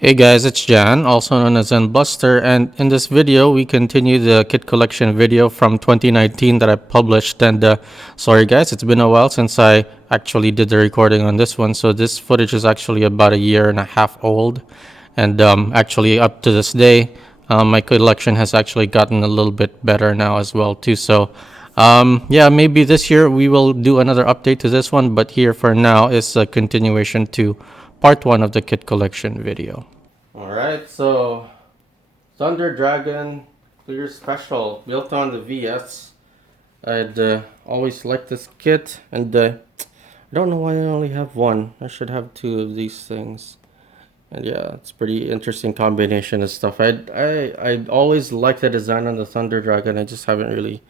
Hey guys, it's Jan, also known as Buster, and in this video we continue the kit collection video from 2019 that I published. And sorry guys, it's been a while since I actually did the recording on this one, so this footage is actually about a year and a half old. And actually up to this day, my collection has actually gotten a little bit better now as well too. So yeah, maybe this year we will do another update to this one, but here for now is a continuation to part one of the kit collection video. Alright, so Thunder Dragon Clear Special built on the VS. I'd always liked this kit, and I don't know why I only have one. I should have two of these things. And yeah, it's pretty interesting combination of stuff. I always liked the design on the Thunder Dragon. I just haven't really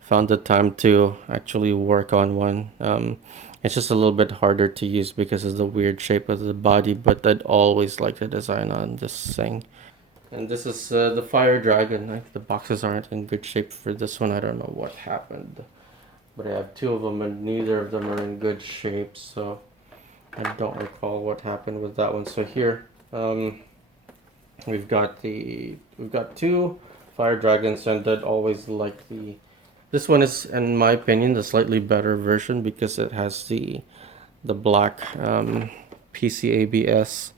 found the time to actually work on one. It's just a little bit harder to use because of the weird shape of the body, but I'd always like the design on this thing. And this is the Fire Dragon. Like, the boxes aren't in good shape for this one. I don't know what happened. But I have two of them and neither of them are in good shape, so I don't recall what happened with that one. So here, we've got two Fire Dragons, and I'd always like the... This one is, in my opinion, the slightly better version because it has the black PCABS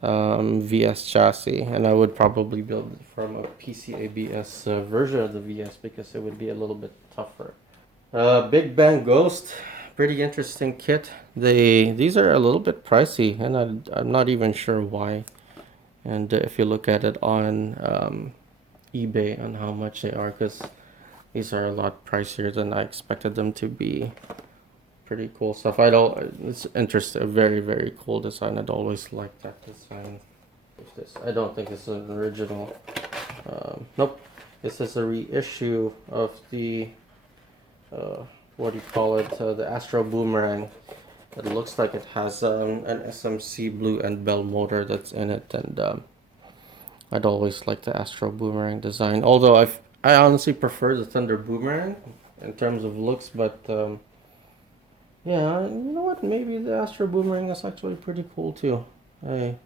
VS chassis, and I would probably build from a PCABS version of the VS because it would be a little bit tougher. Big Bang Ghost, pretty interesting kit. These are a little bit pricey, and I'm not even sure why. And if you look at it on eBay on how much they are, because these are a lot pricier than I expected them to be. Pretty cool stuff. It's interesting, very, very cool design. I'd always liked that design. I don't think this is an original. Nope. This is a reissue of the, what do you call it? The Astro Boomerang. It looks like it has an SMC blue and bell motor that's in it, and I'd always liked the Astro Boomerang design. Although I honestly prefer the Thunder Boomerang in terms of looks, but yeah, you know what? Maybe the Astro Boomerang is actually pretty cool too. I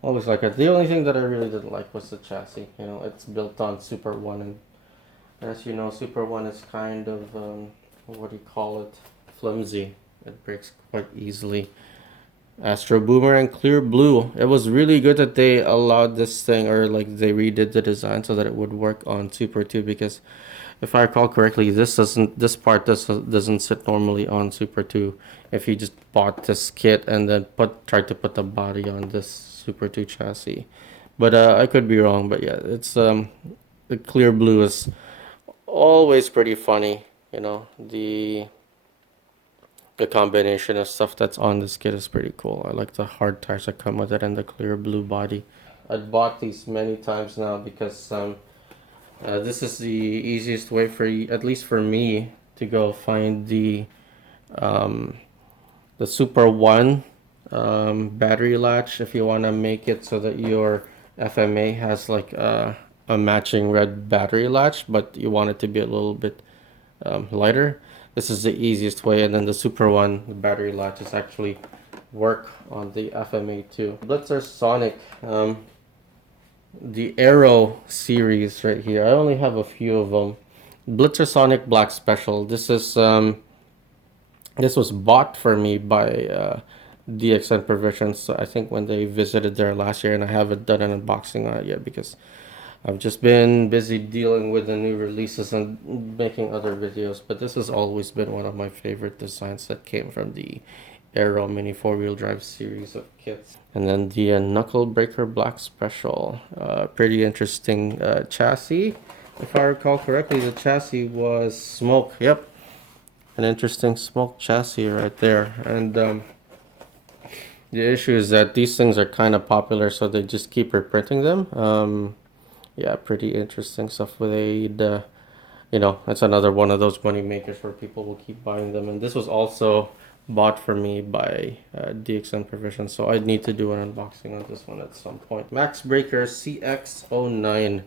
always like it. The only thing that I really didn't like was the chassis. You know, it's built on Super 1, and as you know, Super 1 is kind of, what do you call it? Flimsy. It breaks quite easily. Astro Boomerang Clear Blue. It was really good that they allowed this thing, or like they redid the design so that it would work on Super 2, because if I recall correctly, this part doesn't sit normally on Super 2. If you just bought this kit and then tried to put the body on this Super 2 chassis. But I could be wrong, but yeah, it's the Clear Blue is always pretty funny, you know. The combination of stuff that's on this kit is pretty cool. I like the hard tires that come with it and the clear blue body. I've bought these many times now because this is the easiest way for you, at least for me, to go find the Super 1 battery latch if you want to make it so that your FMA has like a matching red battery latch, but you want it to be a little bit lighter. This is the easiest way, and then the Super 1, the battery latches actually work on the FMA too. Blitzer Sonic, the Aero series right here. I only have a few of them. Blitzer Sonic Black Special. This was bought for me by DXN Provisions. So I think when they visited there last year, and I haven't done an unboxing on it yet because I've just been busy dealing with the new releases and making other videos, but this has always been one of my favorite designs that came from the Aero Mini 4-wheel drive series of kits. And then the Knuckle Breaker Black Special. Pretty interesting chassis. If I recall correctly, the chassis was smoke. Yep, an interesting smoke chassis right there. And the issue is that these things are kind of popular, so they just keep reprinting them. Yeah, pretty interesting stuff with a, you know, it's another one of those money makers where people will keep buying them. And this was also bought for me by DXN Provision, so I need to do an unboxing on this one at some point. Max Breaker CX09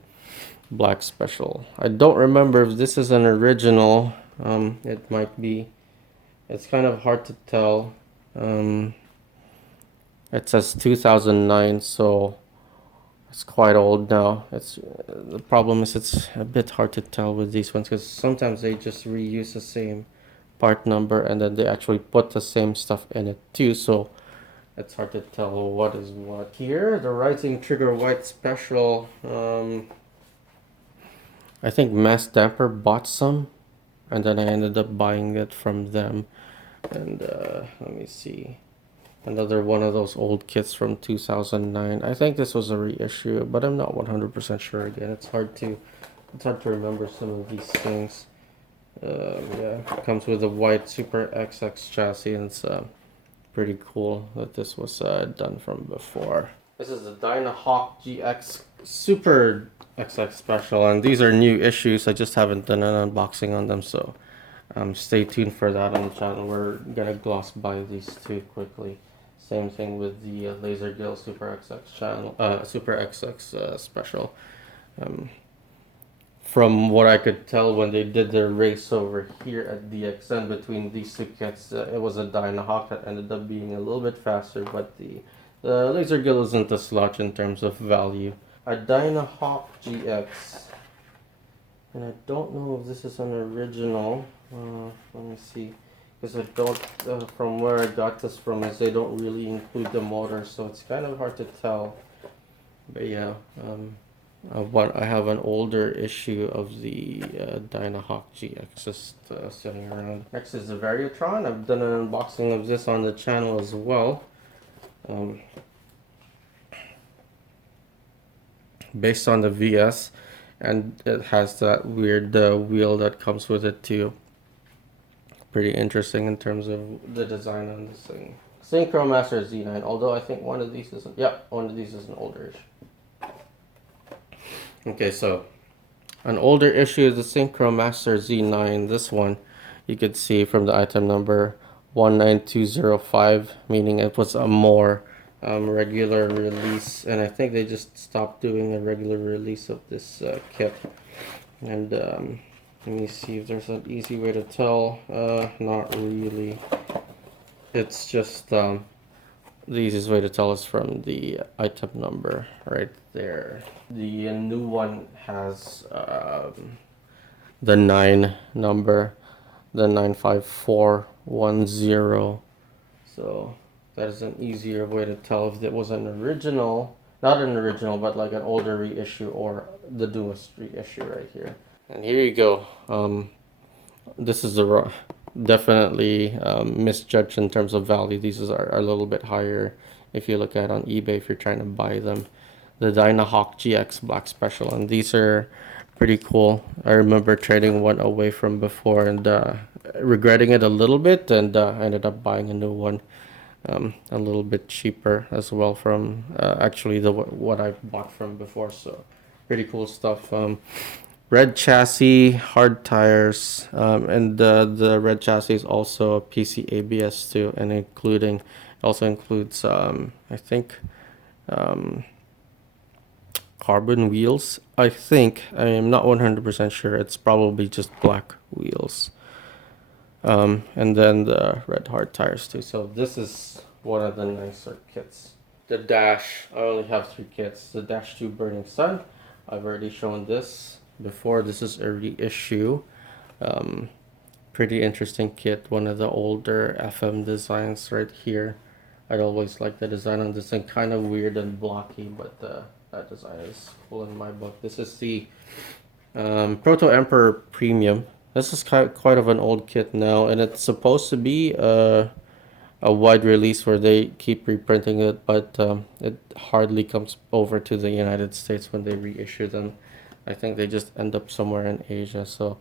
Black Special. I don't remember if this is an original. It might be. It's kind of hard to tell. It says 2009, so It's quite old now. It's the problem is it's a bit hard to tell with these ones because sometimes they just reuse the same part number and then they actually put the same stuff in it too. So it's hard to tell what is what. Here, the Rising Trigger White Special. I think Mass Damper bought some, and then I ended up buying it from them. And let me see. Another one of those old kits from 2009. I think this was a reissue, but I'm not 100% sure. Again, it's hard to remember some of these things. Yeah, it comes with a white Super XX chassis, and it's pretty cool that this was done from before. This is the Dynahawk GX Super XX Special, and these are new issues. I just haven't done an unboxing on them, so stay tuned for that on the channel. We're gonna gloss by these two quickly. Same thing with the Laser Gill Super XX channel, Super XX Special. From what I could tell when they did their race over here at DXN between these two kits, it was a Dynahawk that ended up being a little bit faster, but the Laser Gill isn't a slouch in terms of value. A Dynahawk GX, and I don't know if this is an original. Let me see, because I don't. From where I got this from is they don't really include the motor, so it's kind of hard to tell. But yeah, I have an older issue of the Dynahawk GX just sitting around. Next is the Variatron. I've done an unboxing of this on the channel as well. Based on the VS, and it has that weird wheel that comes with it too. Pretty interesting in terms of the design on this thing. Synchromaster Z9, although I think one of these is an older issue. Okay, so an older issue is the Synchromaster Z9. This one you could see from the item number 19205, meaning it was a more regular release, and I think they just stopped doing a regular release of this kit. And let me see if there's an easy way to tell. Not really. It's just the easiest way to tell is from the item number right there. The new one has the 9 number, the 95410. So that is an easier way to tell if it was an original, not an original, but like an older reissue or the newest reissue right here. And here you go. This is definitely misjudged in terms of value. These are a little bit higher if you look at on eBay if you're trying to buy them. The Dynahawk GX Black Special, and these are pretty cool. I remember trading one away from before and regretting it a little bit, and I ended up buying a new one. A little bit cheaper as well from actually what I bought from before, so pretty cool stuff. Red chassis, hard tires, and the red chassis is also PC ABS too, and also includes I think carbon wheels. I am not 100% sure. It's probably just black wheels. And then the red hard tires too. So this is one of the nicer kits. The dash, I only have 3 kits. The Dash 2 Burning Sun, I've already shown this before. This is a reissue. Pretty interesting kit. One of the older FM designs right here. I'd always like the design on this thing. Kind of weird and blocky, but that design is cool in my book. This is the Proto Emperor Premium. This is quite of an old kit now, and it's supposed to be a wide release where they keep reprinting it, but it hardly comes over to the United States when they reissue them. I think they just end up somewhere in Asia, so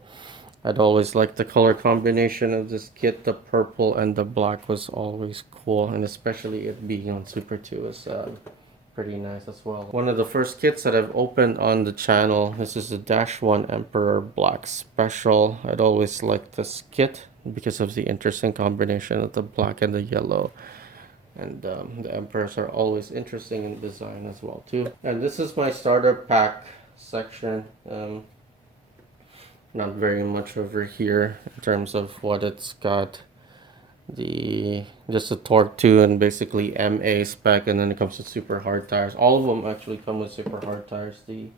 I'd always like the color combination of this kit. The purple and the black was always cool, and especially it being on Super 2 is pretty nice as well. One of the first kits that I've opened on the channel, this is the Dash 1 Emperor Black Special. I'd always liked this kit because of the interesting combination of the black and the yellow. And the Emperors are always interesting in design as well too. And this is my starter pack section. Not very much over here in terms of what it's got. just a torque tube and basically MA spec, and then it comes with super hard tires. All of them actually come with super hard tires. The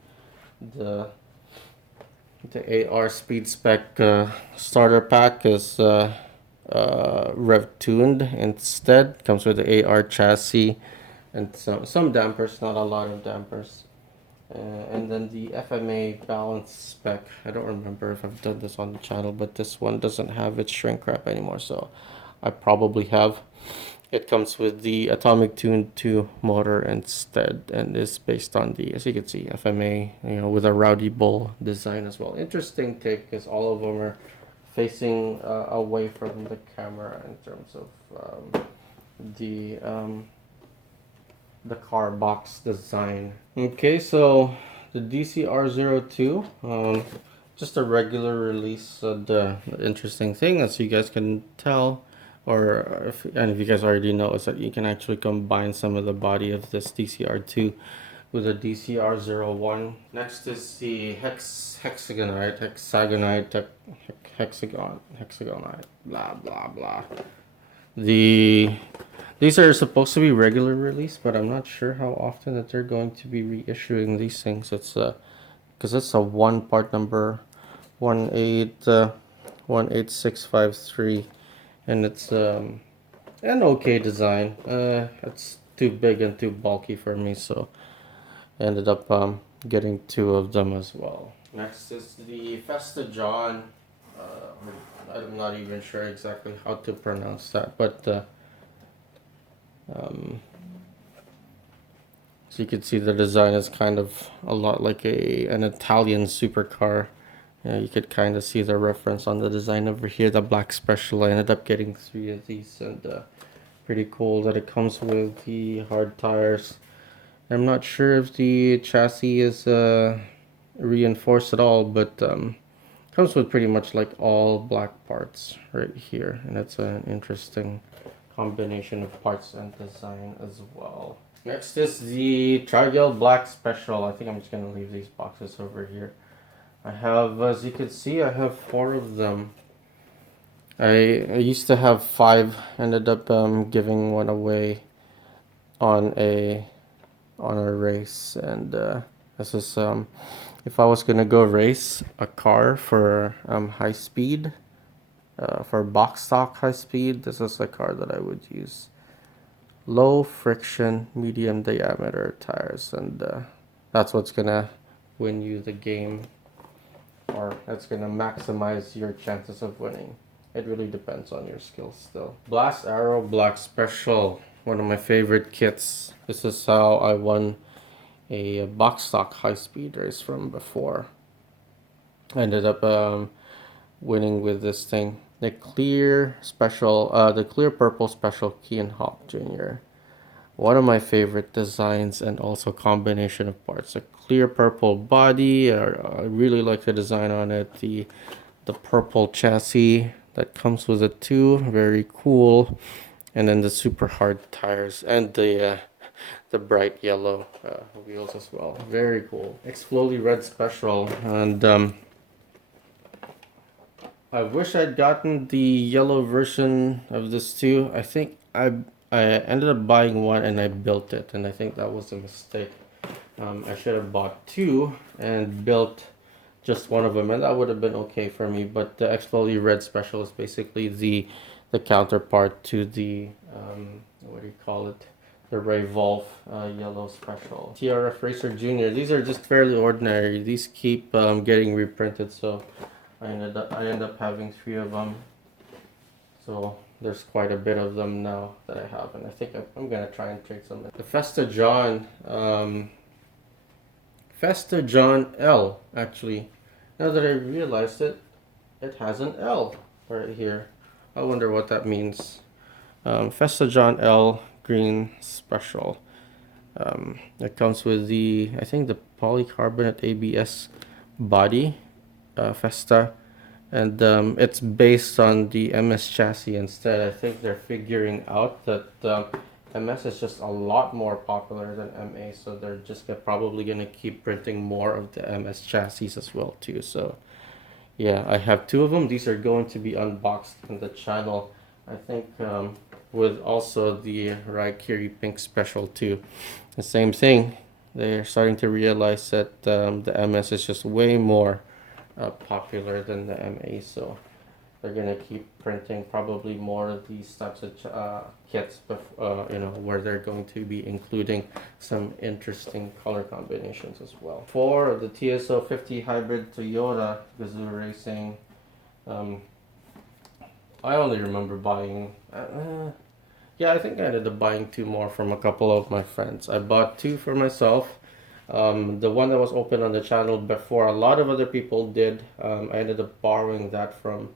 the AR speed spec starter pack is rev tuned instead. Comes with the AR chassis and some dampers, not a lot of dampers. And then the FMA balance spec. I don't remember if I've done this on the channel, but this one doesn't have its shrink wrap anymore, so I probably have. It comes with the Atomic Tune 2 motor instead, and is based on the, as you can see, FMA, with a Rowdy Bull design as well. Interesting take, because all of them are facing away from the camera in terms of the car box design. Okay, so the DCR02, just a regular release. The interesting thing, as you guys can tell, and if you guys already know, is that you can actually combine some of the body of this DCR2 with a DCR01. Next is the hexagonite, blah blah blah. These are supposed to be regular release, but I'm not sure how often that they're going to be reissuing these things. It's because it's a one part number 18653, and it's an okay design. It's too big and too bulky for me, so I ended up getting two of them as well. Next is the Festa John. I'm not even sure exactly how to pronounce that, but so you can see the design is kind of a lot like an Italian supercar. You could kind of see the reference on the design over here. The black special, I ended up getting 3 of these, and pretty cool that it comes with the hard tires. I'm not sure if the chassis is reinforced at all, but comes with pretty much like all black parts right here, and it's an interesting combination of parts and design as well. Next is the Trigel Black Special. I think I'm just gonna leave these boxes over here. I have, as you can see, I have 4 of them. I used to have 5. Ended up giving one away on a race, and this is if I was gonna go race a car for high speed, for box stock high speed, this is a car that I would use. Low friction, medium diameter tires, and that's what's gonna win you the game, or that's gonna maximize your chances of winning. It really depends on your skills still. Blast Arrow Black Special, one of my favorite kits. This is how I won a box stock high speed race from before. I ended up winning with this thing. The clear purple special Kean Hawk Jr. One of my favorite designs, and also combination of parts. A clear purple body. I really like the design on it. The purple chassis that comes with it too. Very cool. And then the super hard tires, and the bright yellow wheels as well. Very cool. Explodey Red Special, and I wish I'd gotten the yellow version of this too. I think I ended up buying one and I built it, and I think that was a mistake. I should have bought 2 and built just one of them, and that would have been okay for me. But the Explodey Red Special is basically the counterpart to the what do you call it? The Revolve Yellow Special. TRF Racer Junior. These are just fairly ordinary. These keep getting reprinted, so I end up having 3 of them. So there's quite a bit of them now that I have, and I think I'm gonna try and trade some. The Festa John L, actually. Now that I realized it, it has an L right here. I wonder what that means. Festa John L Green Special. It comes with I think the polycarbonate ABS body, Festa, and it's based on the MS chassis instead. I think they're figuring out that MS is just a lot more popular than MA, so they're just probably gonna keep printing more of the MS chassis as well too. So yeah, I have 2 of them. These are going to be unboxed on the channel I think with also the Raikiri Pink Special too, the same thing. They're starting to realize that the MS is just way more popular than the MA, so they're gonna keep printing probably more of these types of kits, where they're going to be including some interesting color combinations as well. For the TSO 50 Hybrid Toyota Gazoo Racing, I only remember buying. Yeah, I think I ended up buying two more from a couple of my friends. I bought two for myself. The one that was open on the channel before a lot of other people did, I ended up borrowing that from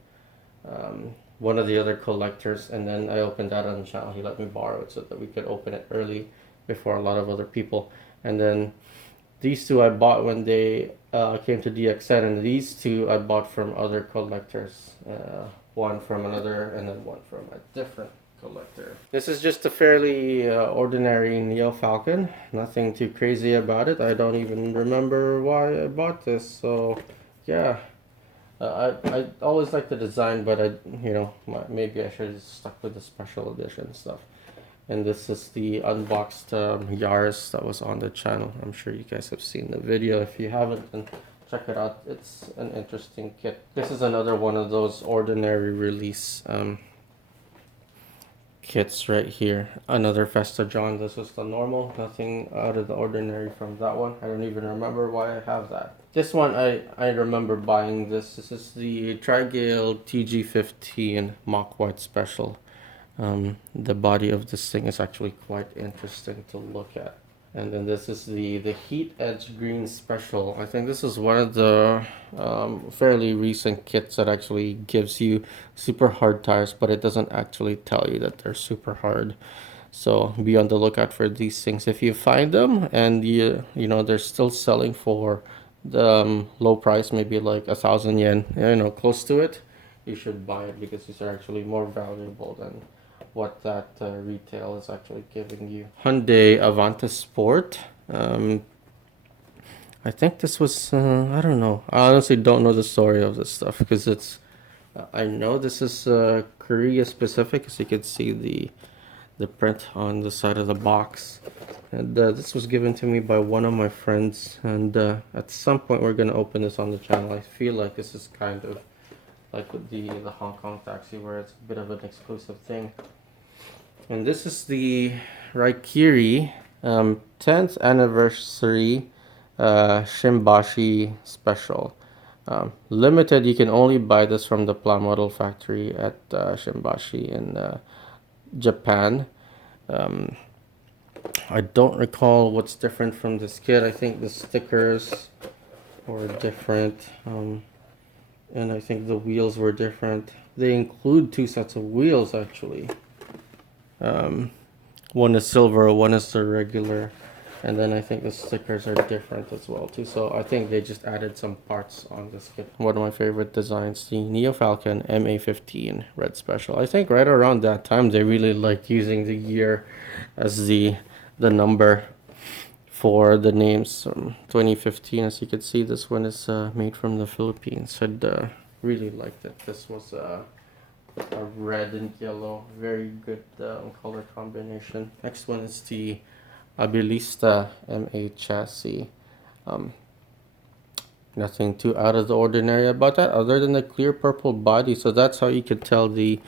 one of the other collectors, and then I opened that on the channel. He let me borrow it so that we could open it early before a lot of other people. And then these two I bought when they came to DXN, and these two I bought from other collectors. One from another, and then one from a different collector. This is just a fairly ordinary Neo Falcon. Nothing too crazy about it. I don't even remember why I bought this. So, yeah. I always like the design, but maybe I should have just stuck with the special edition stuff. And this is the unboxed Yaris that was on the channel. I'm sure you guys have seen the video. If you haven't, then check it out. It's an interesting kit. This is another one of those ordinary release kits right here. Another Festa John. This was the normal. Nothing out of the ordinary from that one. I don't even remember why I have that. This one, I remember buying this. This is the Trigale TG15 Mock White Special. The body of this thing is actually quite interesting to look at. And then this is the Heat Edge Green Special. I think this is one of the fairly recent kits that actually gives you super hard tires, but it doesn't actually tell you that they're super hard. So be on the lookout for these things. If you find them and they're still selling for the low price, maybe like 1,000 yen, close to it, you should buy it, because these are actually more valuable than what that retail is actually giving you. Hyundai Avanta Sport. I think this was, I don't know. I honestly don't know the story of this stuff, because I know this is Korea specific, as you can see the print on the side of the box. And this was given to me by one of my friends, and at some point we're going to open this on the channel. I feel like this is kind of like with the Hong Kong taxi, where it's a bit of an exclusive thing. And this is the Raikiri 10th anniversary Shimbashi special. Limited, you can only buy this from the Pla Model factory at Shimbashi in Japan. I don't recall what's different from this kit. I think the stickers were different, and I think the wheels were different. They include two sets of wheels actually. One is silver, one is the regular, and then I think the stickers are different as well too. So I think they just added some parts on this kit. One of my favorite designs, the Neo Falcon MA15 Red Special. I think right around that time they really liked using the year as the number for the names. 2015, as you can see, this one is made from the Philippines. I'd really liked it. This was a red and yellow, very good color combination. Next one is the Abilista MA chassis. Nothing too out of the ordinary about that, other than the clear purple body. So that's how you could tell the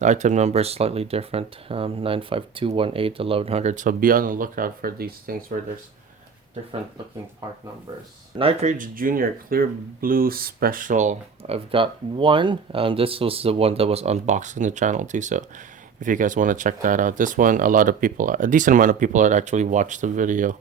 item number is slightly different. 95218 1100. So be on the lookout for these things where there's different looking part numbers. Nitrage Junior Clear Blue Special. I've got one. This was the one that was unboxed on the channel too. So if you guys want to check that out, this one, a decent amount of people had actually watched the video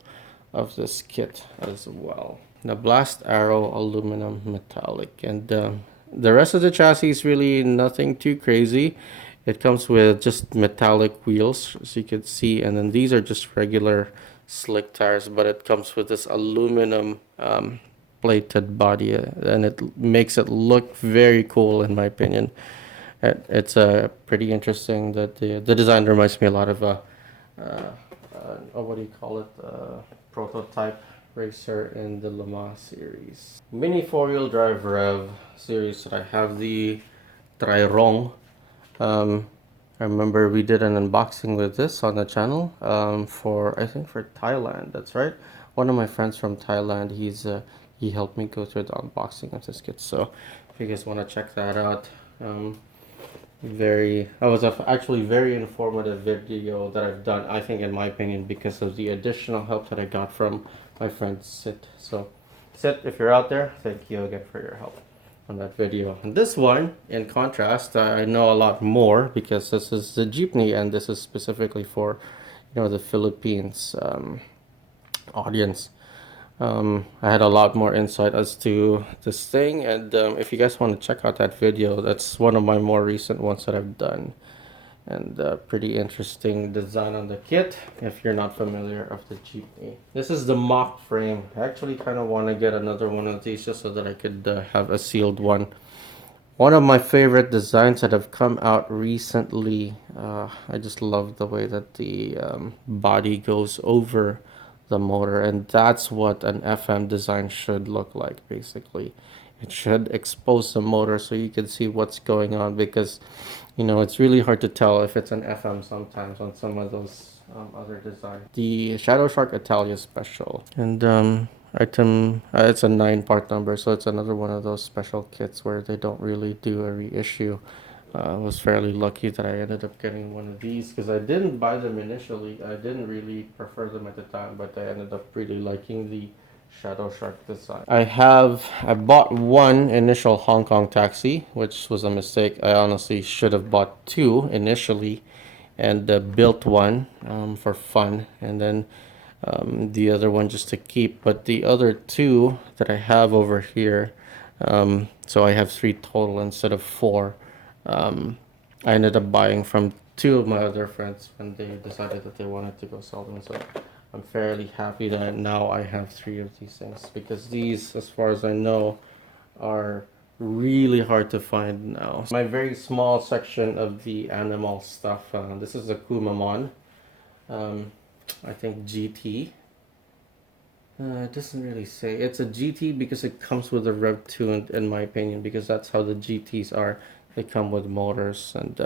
of this kit as well. The Blast Arrow Aluminum Metallic, and the rest of the chassis is really nothing too crazy. It comes with just metallic wheels, as you can see, and then these are just regular slick tires, but it comes with this aluminum plated body, and it makes it look very cool in my opinion. It's pretty interesting. That the design reminds me a lot of what do you call it, prototype racer in the Le Mans series. Mini 4-wheel drive rev series that I have, the Trirong. I remember we did an unboxing with this on the channel for, I think, for Thailand. That's right. One of my friends from Thailand, he helped me go through the unboxing of this kit. So if you guys want to check that out, actually very informative video that I've done, I think, in my opinion, because of the additional help that I got from my friend Sid. So Sid, if you're out there, thank you again for your help on that video. And this one, in contrast, I know a lot more because this is the jeepney, and this is specifically for, the Philippines audience. I had a lot more insight as to this thing, and if you guys want to check out that video, that's one of my more recent ones that I've done, and pretty interesting design on the kit if you're not familiar of the jeepney. This is the mock frame. I actually kind of want to get another one of these just so that I could have a sealed one. One of my favorite designs that have come out recently. I just love the way that the body goes over the motor, and that's what an FM design should look like. Basically, it should expose the motor so you can see what's going on, because it's really hard to tell if it's an FM sometimes on some of those other designs. The Shadow Shark Italia Special, and item, it's a 9-part number, so it's another one of those special kits where they don't really do a reissue. I was fairly lucky that I ended up getting one of these because I didn't buy them initially. I didn't really prefer them at the time, but I ended up really liking the Shadow Shark design. I bought one initial Hong Kong taxi, which was a mistake. I honestly should have bought two initially and built one for fun, and then the other one just to keep. But the other two that I have over here, so I have 3 total instead of 4. I ended up buying from 2 of my other friends when they decided that they wanted to go sell them. So I'm fairly happy that now I have 3 of these things, because these, as far as I know, are really hard to find now. My very small section of the animal stuff. This is a Kumamon. I think GT. It doesn't really say. It's a GT because it comes with a rev tuned, in my opinion, because that's how the GTs are. They come with motors, and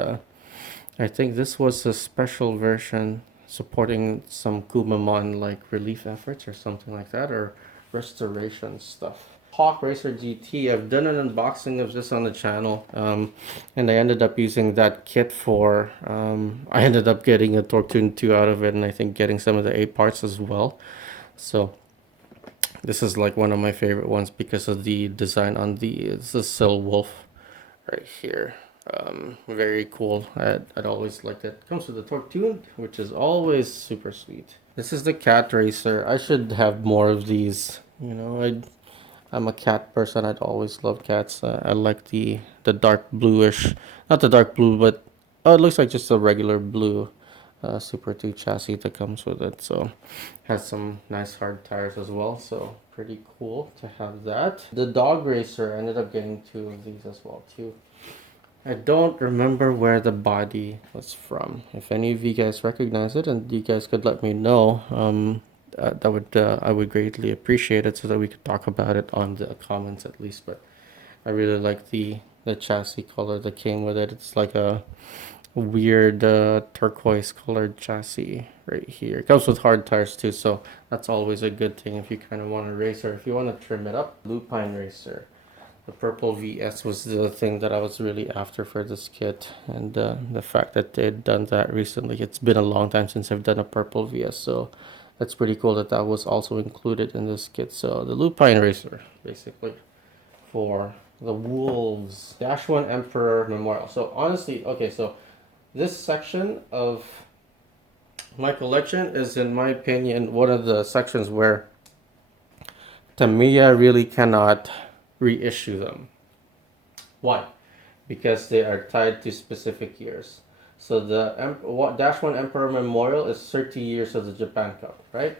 I think this was a special version supporting some Kumamon like relief efforts or something like that, or restoration stuff. Hawk Racer GT, I've done an unboxing of this on the channel, and I ended up using that kit for, I ended up getting a Torque Tune 2 out of it, and I think getting some of the A parts as well. So this is like one of my favorite ones because of the design on it's the Sil Wolf right here. Very cool. I'd always liked it. Comes with the Torque Tune, which is always super sweet. This is the Cat Racer. I should have more of these. I'm a cat person. I'd always love cats. I like the dark bluish, not the dark blue, but it looks like just a regular blue Super 2 chassis that comes with it. So has some nice hard tires as well. So pretty cool to have that. The Dog Racer, I ended up getting 2 of these as well too. I don't remember where the body was from. If any of you guys recognize it and you guys could let me know, I would greatly appreciate it so that we could talk about it on the comments at least. But I really like the chassis color that came with it. It's like a weird turquoise colored chassis right here. It comes with hard tires too, so that's always a good thing if you kind of want to race, or if you want to trim it up. Lupine Racer. The purple VS was the thing that I was really after for this kit, and the fact that they'd done that recently. It's been a long time since I've done a purple VS, so that's pretty cool that that was also included in this kit. So the Lupine Racer, basically, for the Wolves. Dash 1 Emperor Memorial. So honestly, okay, so this section of my collection is, in my opinion, one of the sections where Tamiya really cannot reissue them. Why? Because they are tied to specific years. So the Dash 1 Emperor Memorial is 30 years of the Japan Cup, right?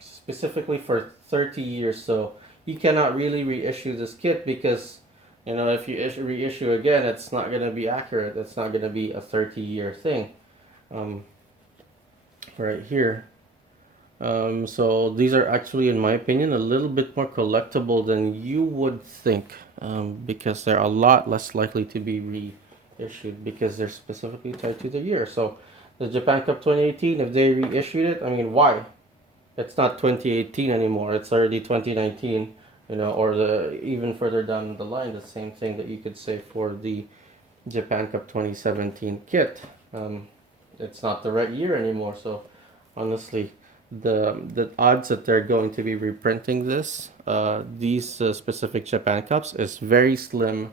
Specifically for 30 years. So you cannot really reissue this kit because, if you reissue again, it's not going to be accurate. It's not going to be a 30-year thing. Right here. So these are actually, in my opinion, a little bit more collectible than you would think, because they're a lot less likely to be issued because they're specifically tied to the year. So the Japan Cup 2018, if they reissued it, I mean, why? It's not 2018 anymore. It's already 2019. You know, or the even further down the line, the same thing that you could say for the Japan Cup 2017 kit. It's not the right year anymore. So honestly, the odds that they're going to be reprinting these specific Japan Cups is very slim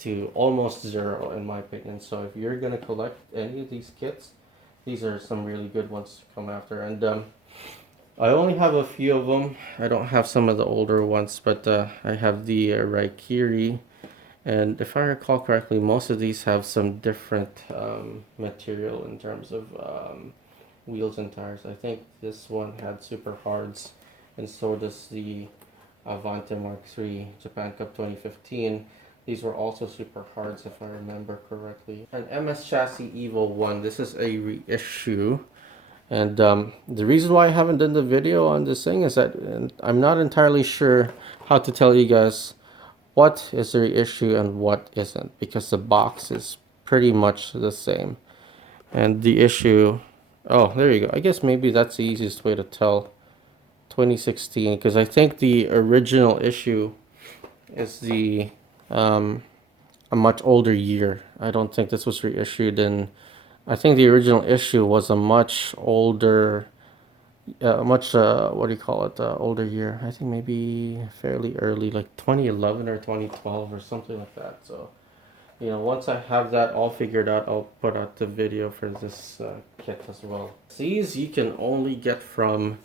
to almost zero in my opinion. So if you're gonna collect any of these kits, these are some really good ones to come after. And I only have a few of them. I don't have some of the older ones, but I have the Raikiri. And if I recall correctly, most of these have some different material in terms of wheels and tires. I think this one had super hards, and so does the Avante Mark III Japan Cup 2015. These were also super hards if I remember correctly. An MS Chassis Evo 1. This is a reissue. And the reason why I haven't done the video on this thing is that I'm not entirely sure how to tell you guys what is the reissue and what isn't, because the box is pretty much the same. And the issue, oh, there you go. I guess maybe that's the easiest way to tell. 2016, because I think the original issue is a much older year. I don't think this was reissued in. I think the original issue was a much older, much what do you call it? Older year. I think maybe fairly early, like 2011 or 2012 or something like that. So, you know, once I have that all figured out, I'll put out the video for this kit as well. These you can only get from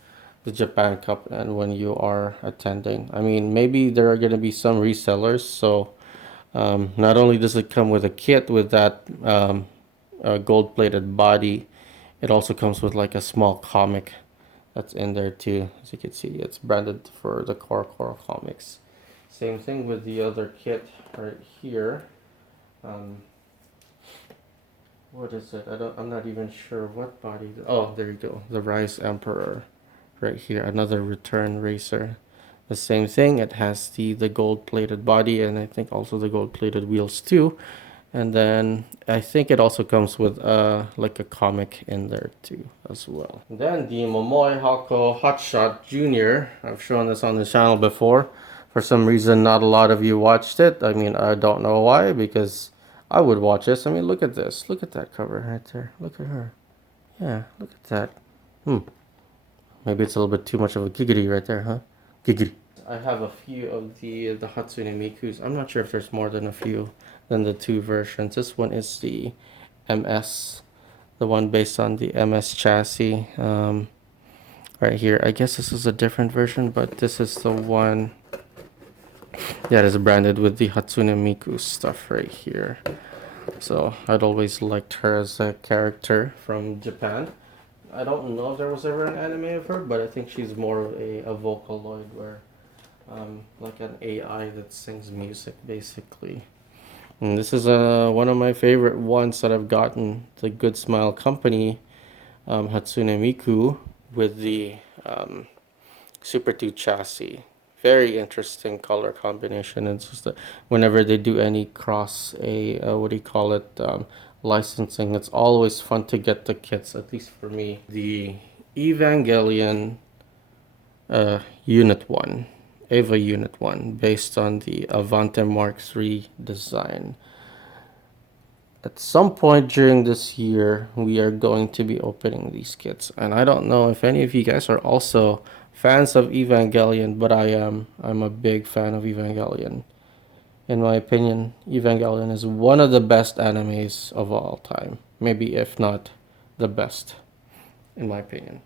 the Japan Cup and when you are attending. I mean, maybe there are going to be some resellers. So, not only does it come with a kit with that gold-plated body, it also comes with like a small comic that's in there too. As you can see, it's branded for the Core comics. Same thing with the other kit right here. What is it? I'm not even sure what body. Oh, there you go. The Rise Emperor right here. Another return racer. The same thing. It has the gold-plated body, and I think also the gold-plated wheels too. And then I think it also comes with like a comic in there too as well. And then the Momoe Hako Hotshot Jr. I've shown this on the channel before. For some reason, not a lot of you watched it. I mean, I don't know why, because I would watch this. I mean, look at this. Look at that cover right there. Look at her. Yeah, look at that. Maybe it's a little bit too much of a giggity right there, huh? Giggity. I have a few of the Hatsune Mikus. I'm not sure if there's more than a few than the two versions. This one is the MS, the one based on the MS chassis. Right here. I guess this is a different version, but this is the one that is branded with the Hatsune Miku stuff right here. So I'd always liked her as a character from Japan. I don't know if there was ever an anime of her, but I think she's more of a Vocaloid, where like an AI that sings music basically. And this is one of my favorite ones that I've gotten, the Good Smile Company Hatsune Miku with the Super 2 chassis. Very interesting color combination. It's just that whenever they do any cross what do you call it, licensing, it's always fun to get the kits, at least for me. The Evangelion Unit 1, Eva Unit 1, based on the Avante Mark III design. At some point during this year, we are going to be opening these kits. And I don't know if any of you guys are also fans of Evangelion, but I am. I'm a big fan of Evangelion. In my opinion, Evangelion is one of the best animes of all time. Maybe if not the best, in my opinion.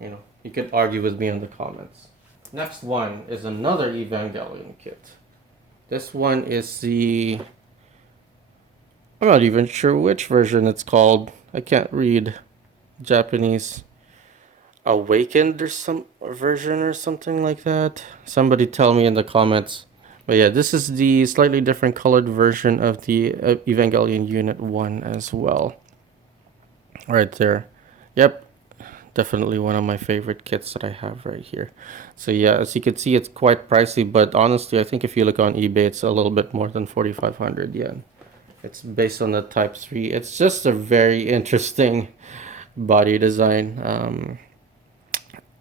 You know, you could argue with me in the comments. Next one is another Evangelion kit. This one is the... I'm not even sure which version it's called. I can't read Japanese. Awakened or some version or something like that. Somebody tell me in the comments. But yeah, this is the slightly different colored version of the Evangelion Unit 1 as well. Right there. Yep. Definitely one of my favorite kits that I have right here. So yeah, as you can see, it's quite pricey, but honestly, I think if you look on eBay, it's a little bit more than 4,500 yen. It's based on the Type 3. It's just a very interesting body design.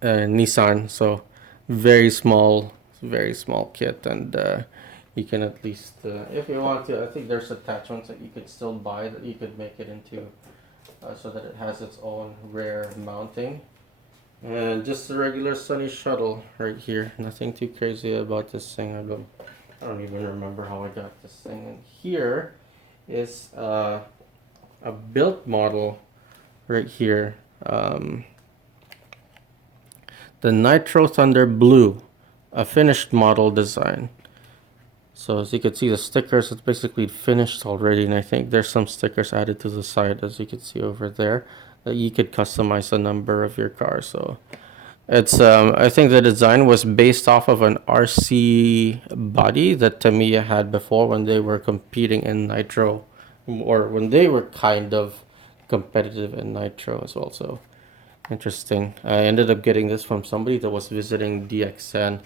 Nissan, so very small kit, and you can at least, if you want to, I think there's attachments that you could still buy that you could make it into, so that it has its own rear mounting. And just a regular Sunny shuttle right here. Nothing too crazy about this thing. I don't even remember how I got this thing. And here is a built model right here. The Nitro Thunder Blue, a finished model design. So as you can see, the stickers, it's basically finished already, and I think there's some stickers added to the side, as you can see over there, that you could customize the number of your car. So it's I think the design was based off of an RC body that Tamiya had before when they were competing in Nitro, or when they were kind of competitive in Nitro as well. So interesting. I ended up getting this from somebody that was visiting DXN,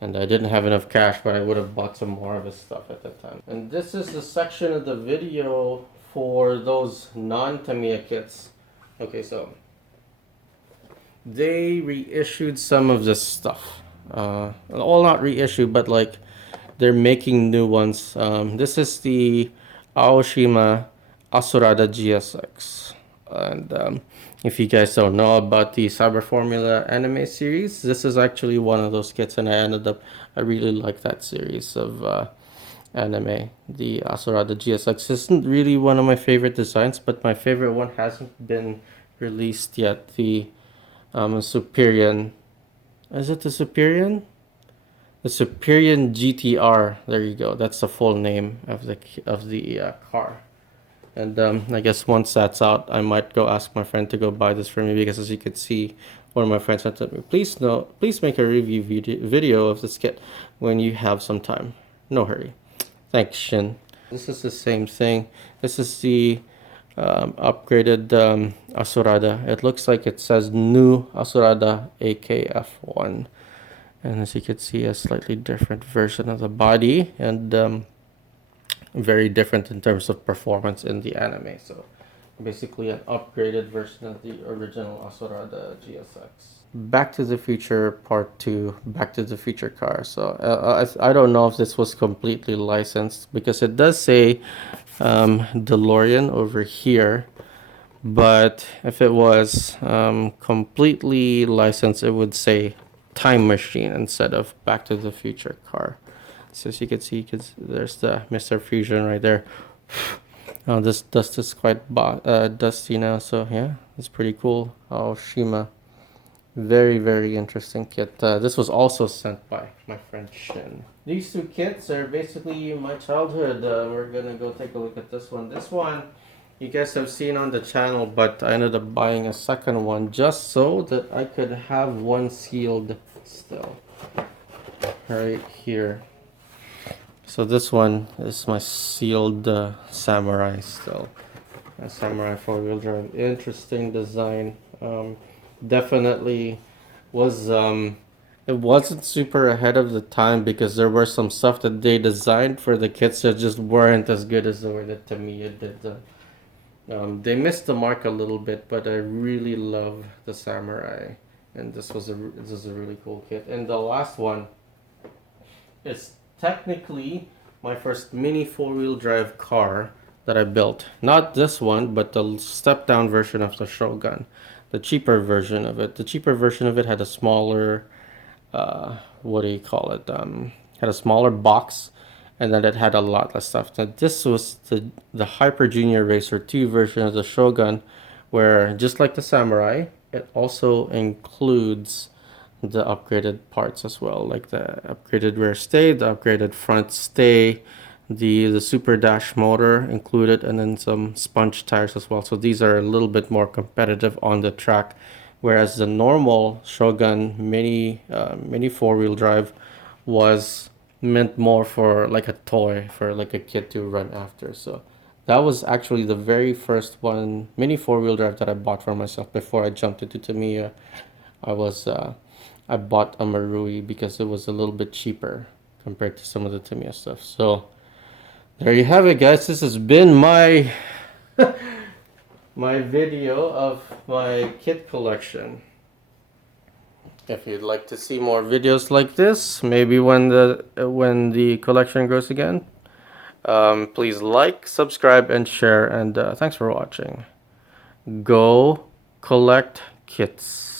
and I didn't have enough cash, but I would have bought some more of his stuff at that time. And this is the section of the video for those non-Tamiya kits. Okay, so they reissued some of this stuff. Well, not reissued, but like they're making new ones. This is the Aoshima Asurada GSX. And if you guys don't know about the Cyber Formula anime series, this is actually one of those kits, and I really like that series of anime. The Asurada GSX isn't really one of my favorite designs, but my favorite one hasn't been released yet. The Superior, is it the Superior? The Superior GTR. There you go. That's the full name of the car. And I guess once that's out, I might go ask my friend to go buy this for me, because as you can see, one of my friends said to me, please make a review video of this kit when you have some time. No hurry. Thanks, Shin. This is the same thing. This is the upgraded Asurada. It looks like it says new Asurada AKF1. And as you can see, a slightly different version of the body, and very different in terms of performance in the anime. So basically an upgraded version of the original Asurada GSX. Back to the Future Part 2, Back to the Future car. So I don't know if this was completely licensed, because it does say DeLorean over here, but if it was completely licensed, it would say Time Machine instead of Back to the Future car. So as you can see, there's the Mr. Fusion right there. This dust is quite dusty now, so yeah, it's pretty cool. Aoshima. Very, very interesting kit. This was also sent by my friend Shin. These two kits are basically my childhood. We're gonna go take a look at this one. This one you guys have seen on the channel, but I ended up buying a second one just so that I could have one sealed still. Right here. So this one is my sealed Samurai still. A Samurai 4-wheel drive. Interesting design. Definitely was it wasn't super ahead of the time, because there were some stuff that they designed for the kits that just weren't as good as the way that Tamiya did. They missed the mark a little bit, but I really love the Samurai, and this is a really cool kit. And the last one is technically my first mini 4-wheel drive car that I built. Not this one, but the step down version of the Shogun. The cheaper version of it. The cheaper version of it had a smaller, what do you call it? Had a smaller box, and then it had a lot less stuff. Now this was the Hyper Junior Racer 2 version of the Shogun, where just like the Samurai, it also includes the upgraded parts as well, like the upgraded rear stay, the upgraded front stay, the super dash motor included, and then some sponge tires as well. So these are a little bit more competitive on the track, whereas the normal Shogun mini 4-wheel drive was meant more for like a toy, for like a kid to run after. So that was actually the very first one mini 4-wheel drive that I bought for myself before I jumped into Tamiya. I bought a Marui because it was a little bit cheaper compared to some of the Tamiya stuff. So there you have it, guys. This has been my my video of my kit collection. If you'd like to see more videos like this, maybe when the collection grows again, please like, subscribe, and share. And thanks for watching. Go collect kits.